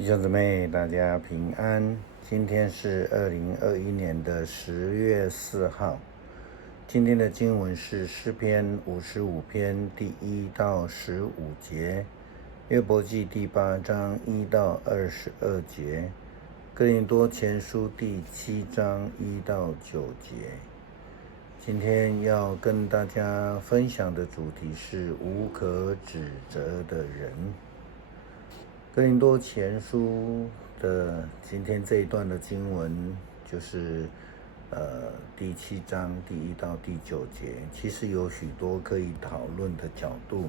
弟兄姊妹，大家平安。今天是2021年的10月4号。今天的经文是诗篇55篇第1到15节，约伯记第8章1到22节，哥林多前书第7章1到9节。今天要跟大家分享的主题是无可指责的人。哥林多前书的今天这一段的经文就是第7章第1到第9节，其实有许多可以讨论的角度，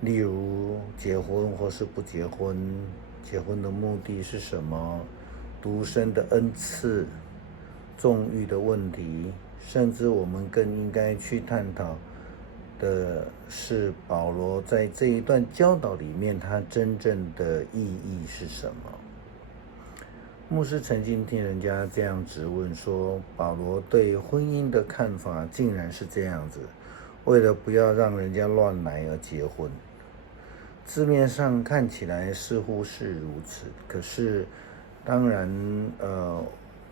例如结婚或是不结婚，结婚的目的是什么，独身的恩赐，纵欲的问题，甚至我们更应该去探讨的是保罗在这一段教导里面他真正的意义是什么。牧师曾经听人家这样质问说，保罗对婚姻的看法竟然是这样子，为了不要让人家乱来而结婚。字面上看起来似乎是如此，可是当然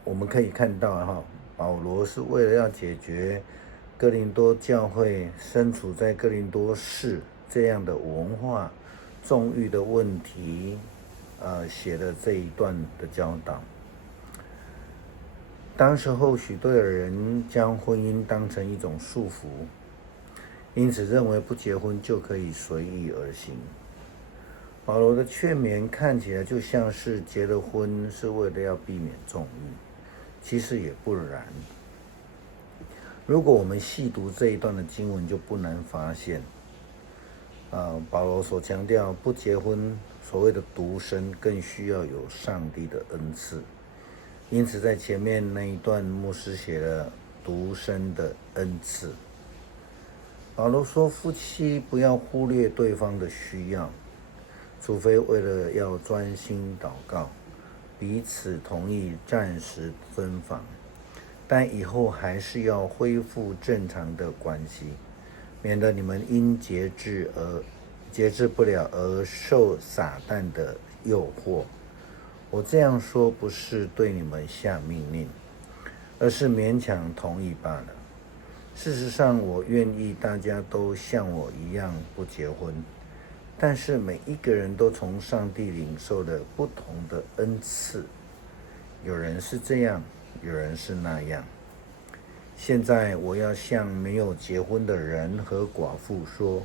我们可以看到保罗是为了要解决哥林多教会身处在哥林多市这样的文化纵欲的问题，写了这一段的教导。当时候许多的人将婚姻当成一种束缚，因此认为不结婚就可以随意而行。保罗的劝勉看起来就像是结了婚是为了要避免纵欲，其实也不然。如果我们细读这一段的经文，就不难发现，保罗所强调不结婚，所谓的独身，更需要有上帝的恩赐。因此，在前面那一段，牧师写了独身的恩赐。保罗说，夫妻不要忽略对方的需要，除非为了要专心祷告，彼此同意暂时分房。但以后还是要恢复正常的关系，免得你们因节制不了而受撒旦的诱惑。我这样说不是对你们下命令，而是勉强同意罢了。事实上，我愿意大家都像我一样不结婚，但是每一个人都从上帝领受了不同的恩赐，有人是这样，有人是那样。现在我要向没有结婚的人和寡妇说，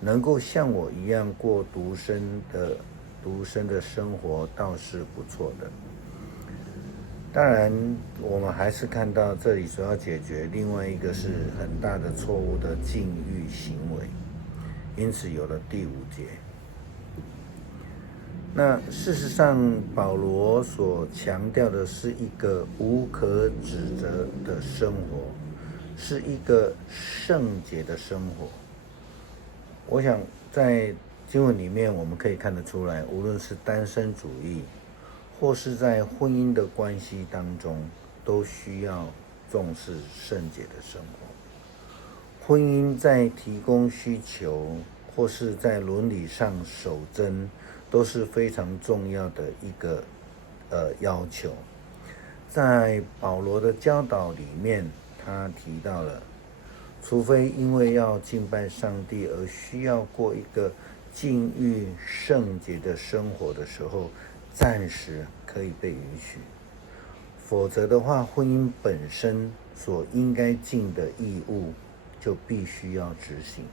能够像我一样过独身的生活倒是不错的。当然，我们还是看到这里所要解决另外一个是很大的错误的禁欲行为，因此有了第5节。那事实上，保罗所强调的是一个无可指责的生活，是一个圣洁的生活。我想在经文里面我们可以看得出来，无论是单身主义或是在婚姻的关系当中，都需要重视圣洁的生活。婚姻在提供需求或是在伦理上守贞，都是非常重要的一个要求。在保罗的教导里面，他提到了，除非因为要敬拜上帝而需要过一个禁欲圣洁的生活的时候，暂时可以被允许，否则的话，婚姻本身所应该尽的义务就必须要执行。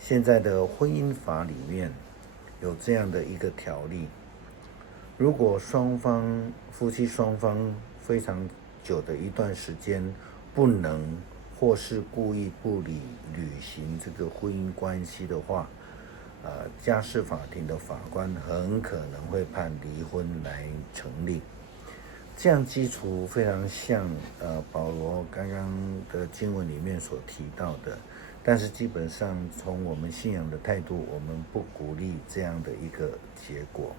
现在的婚姻法里面有这样的一个条例，如果夫妻双方非常久的一段时间不能或是故意不履行这个婚姻关系的话，家事法庭的法官很可能会判离婚来成立。这样基础非常像保罗刚刚的经文里面所提到的，但是基本上从我们信仰的态度，我们不鼓励这样的一个结果。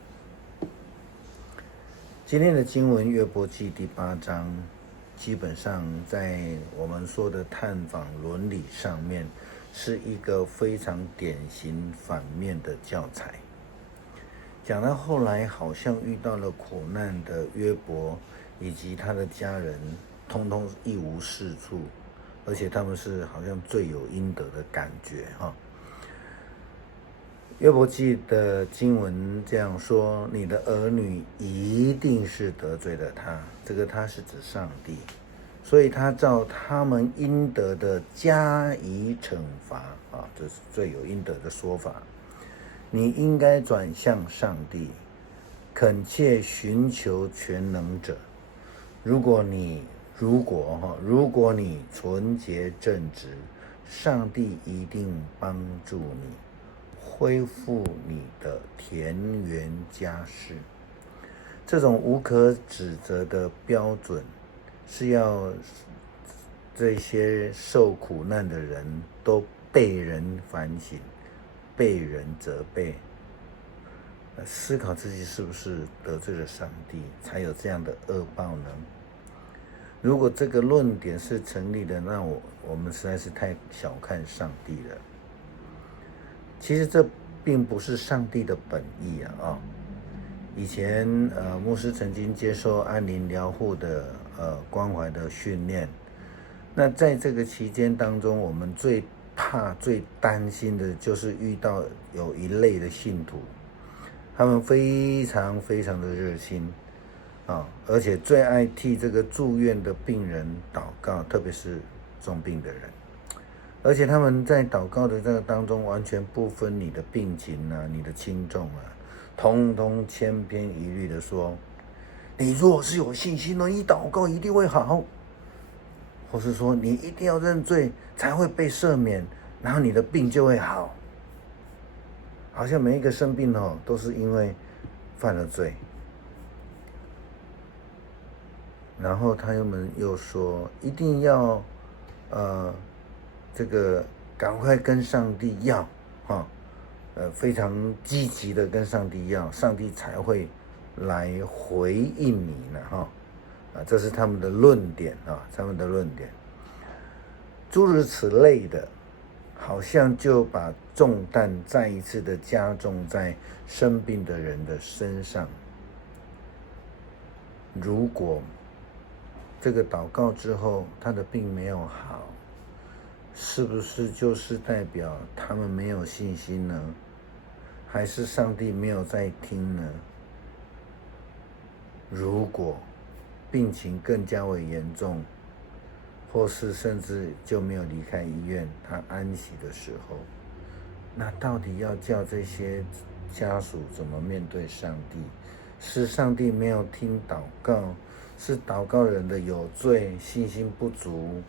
今天的经文约伯记第8章，基本上在我们说的探访伦理上面，是一个非常典型反面的教材。讲到后来，好像遇到了苦难的约伯以及他的家人，通通一无是处，而且他们是好像罪有应得的感觉哈。约伯记的经文这样说：你的儿女一定是得罪了他，这个他是指上帝，所以他照他们应得的加以惩罚啊，这是罪有应得的说法。你应该转向上帝，恳切寻求全能者。如果你纯洁正直，上帝一定帮助你，恢复你的田园家事。这种无可指责的标准，是要这些受苦难的人都被人反省，被人责备，思考自己是不是得罪了上帝，才有这样的恶报呢？如果这个论点是成立的，那我们实在是太小看上帝了。其实这并不是上帝的本意啊。以前牧师曾经接受安宁疗护的关怀的训练，那在这个期间当中，我们最怕、最担心的就是遇到有一类的信徒，他们非常非常的热心而且最爱替这个住院的病人祷告，特别是重病的人。而且他们在祷告的这个当中，完全不分你的病情你的轻重通通千篇一律的说，你若是有信心你祷告一定会好，或是说你一定要认罪才会被赦免，然后你的病就会好。好像每一个生病都是因为犯了罪。然后他们又说一定要这个赶快跟上帝要非常积极的跟上帝要，上帝才会来回应你呢这是他们的论点他们的论点。诸如此类的，好像就把重担再一次的加重在生病的人的身上。如果这个祷告之后他的病没有好，是不是就是代表他们没有信心呢？还是上帝没有在听呢？如果病情更加为严重，或是甚至就没有离开医院，他安息的时候，那到底要叫这些家属怎么面对上帝？是上帝没有听祷告，是祷告人的有罪，信心不足，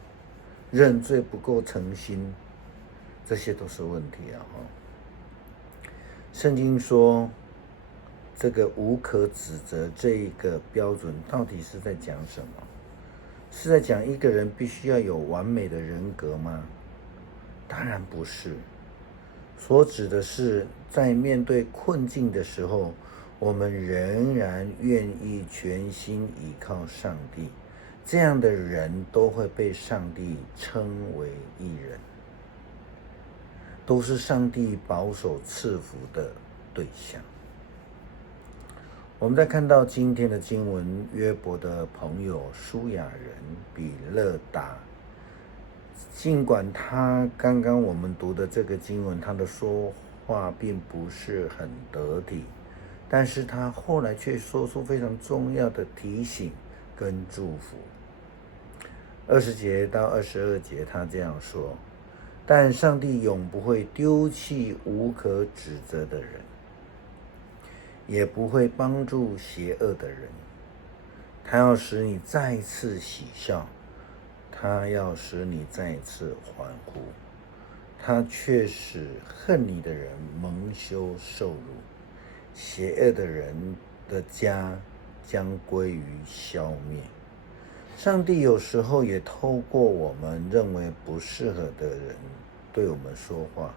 认罪不够诚心，这些都是问题圣经说这个无可指责这一个标准到底是在讲什么？是在讲一个人必须要有完美的人格吗？当然不是，所指的是在面对困境的时候，我们仍然愿意全心倚靠上帝，这样的人都会被上帝称为义人，都是上帝保守赐福的对象。我们再看到今天的经文，约伯的朋友书亚人比勒达，尽管他刚刚我们读的这个经文，他的说话并不是很得体，但是他后来却说出非常重要的提醒跟祝福。20节到22节他这样说，但上帝永不会丢弃无可指责的人，也不会帮助邪恶的人。他要使你再次喜笑，他要使你再次欢呼。他却使恨你的人蒙羞受辱，邪恶的人的家将归于消灭。上帝有时候也透过我们认为不适合的人对我们说话，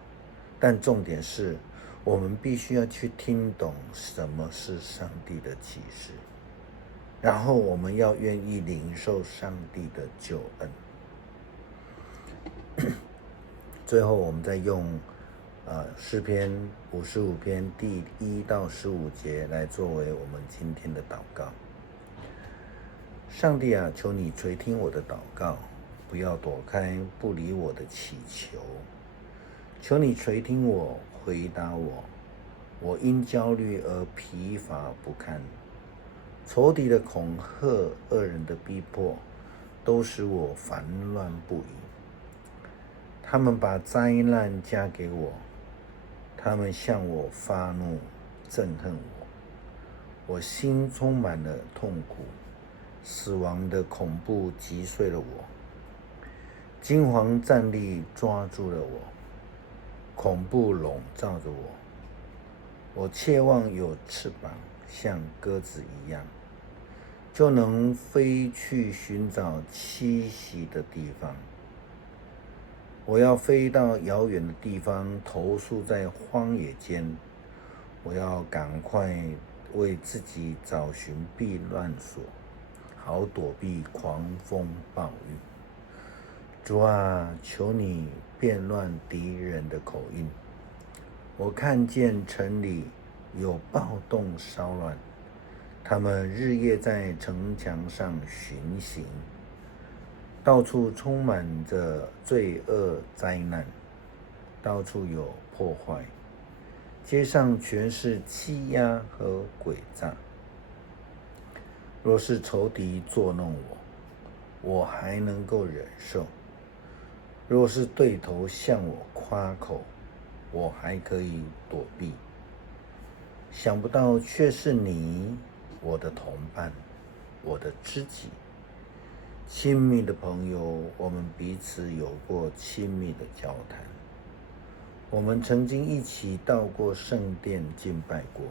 但重点是我们必须要去听懂什么是上帝的启示，然后我们要愿意领受上帝的救恩。最后我们再用诗篇55篇第1到15节来作为我们今天的祷告。上帝啊，求你垂听我的祷告，不要躲开不理我的祈求。求你垂听我，回答我。我因焦虑而疲乏不堪，仇敌的恐吓、恶人的逼迫，都使我烦乱不已。他们把灾难加给我，他们向我发怒，憎恨我。我心充满了痛苦，死亡的恐怖击碎了我。惊惶站立抓住了我，恐怖笼罩着我。我切望有翅膀，像鸽子一样，就能飞去寻找栖息的地方。我要飞到遥远的地方，投宿在荒野间。我要赶快为自己找寻避难所，好躲避狂风暴雨。主啊，求你变乱敌人的口音。我看见城里有暴动骚乱，他们日夜在城墙上巡行，到处充满着罪恶灾难，到处有破坏，街上全是欺压和诡诈。若是仇敌作弄我，我还能够忍受；若是对头向我夸口，我还可以躲避。想不到却是你，我的同伴，我的知己，亲密的朋友。我们彼此有过亲密的交谈，我们曾经一起到过圣殿敬拜过。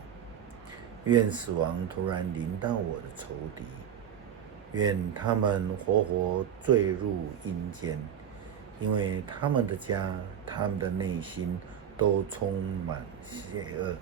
愿死亡突然临到我的仇敌，愿他们活活坠入阴间，因为他们的家，他们的内心都充满邪恶